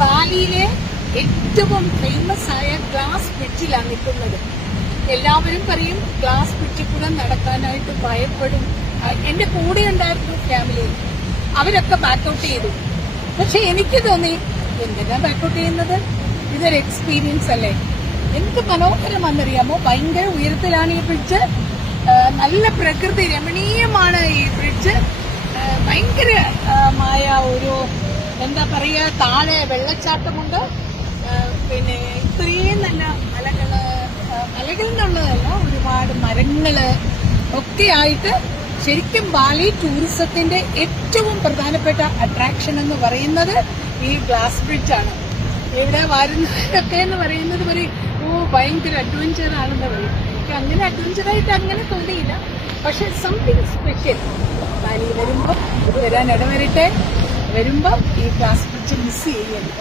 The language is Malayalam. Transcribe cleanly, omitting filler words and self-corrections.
ബാലിയിലെ ഏറ്റവും ഫേമസ് ആയ ഗ്ലാസ് ബ്രിഡ്ജിലാണ് നിൽക്കുന്നത്. എല്ലാവരും പറയും ഗ്ലാസ് ബ്രിഡ്ജിൽ കൂടെ നടക്കാനായിട്ട് ഭയപ്പെടും. എന്റെ കൂടെ ഉണ്ടായിരുന്നു ഫാമിലി, അവരൊക്കെ ബാക്കൗട്ട് ചെയ്തു. പക്ഷെ എനിക്ക് തോന്നി എന്തിനാ ബാക്കൗട്ട് ചെയ്യുന്നത്, ഇതൊരു എക്സ്പീരിയൻസ് അല്ലേ. എന്ത് മനോഹരമാണെന്നറിയാമോ, ഭയങ്കര ഉയരത്തിലാണ് ഈ ബ്രിഡ്ജ്, നല്ല പ്രകൃതി രമണീയമാണ് ഈ ബ്രിഡ്ജ്. ഭയങ്കരമായ ഒരു എന്താ പറയുക, താഴെ വെള്ളച്ചാട്ടമുണ്ട്. പിന്നെ ഇത്രയും നല്ല മലകൾ എന്നുള്ളതല്ല, ഒരുപാട് മരങ്ങള് ഒക്കെ ആയിട്ട് ശരിക്കും ബാലി ടൂറിസത്തിന്റെ ഏറ്റവും പ്രധാനപ്പെട്ട അട്രാക്ഷൻ എന്ന് പറയുന്നത് ഈ ഗ്ലാസ് ബ്രിഡ്ജാണ്. ഇവിടെ വരുന്നവരൊക്കെ എന്ന് പറയുന്നത് ഭയങ്കര അഡ്വഞ്ചർ ആണെന്ന് പറയും. എനിക്ക് അങ്ങനെ അഡ്വഞ്ചറായിട്ട് അങ്ങനെ തോന്നിയില്ല. പക്ഷെ സംതിങ് സ്പെഷ്യൽ. ബാലി വരുമ്പോൾ വരാൻ ഇടവരട്ടെ, വരുമ്പോൾ ഈ ഗ്ലാസ് ബ്രിഡ്ജ് മിസ് ചെയ്യരുത്.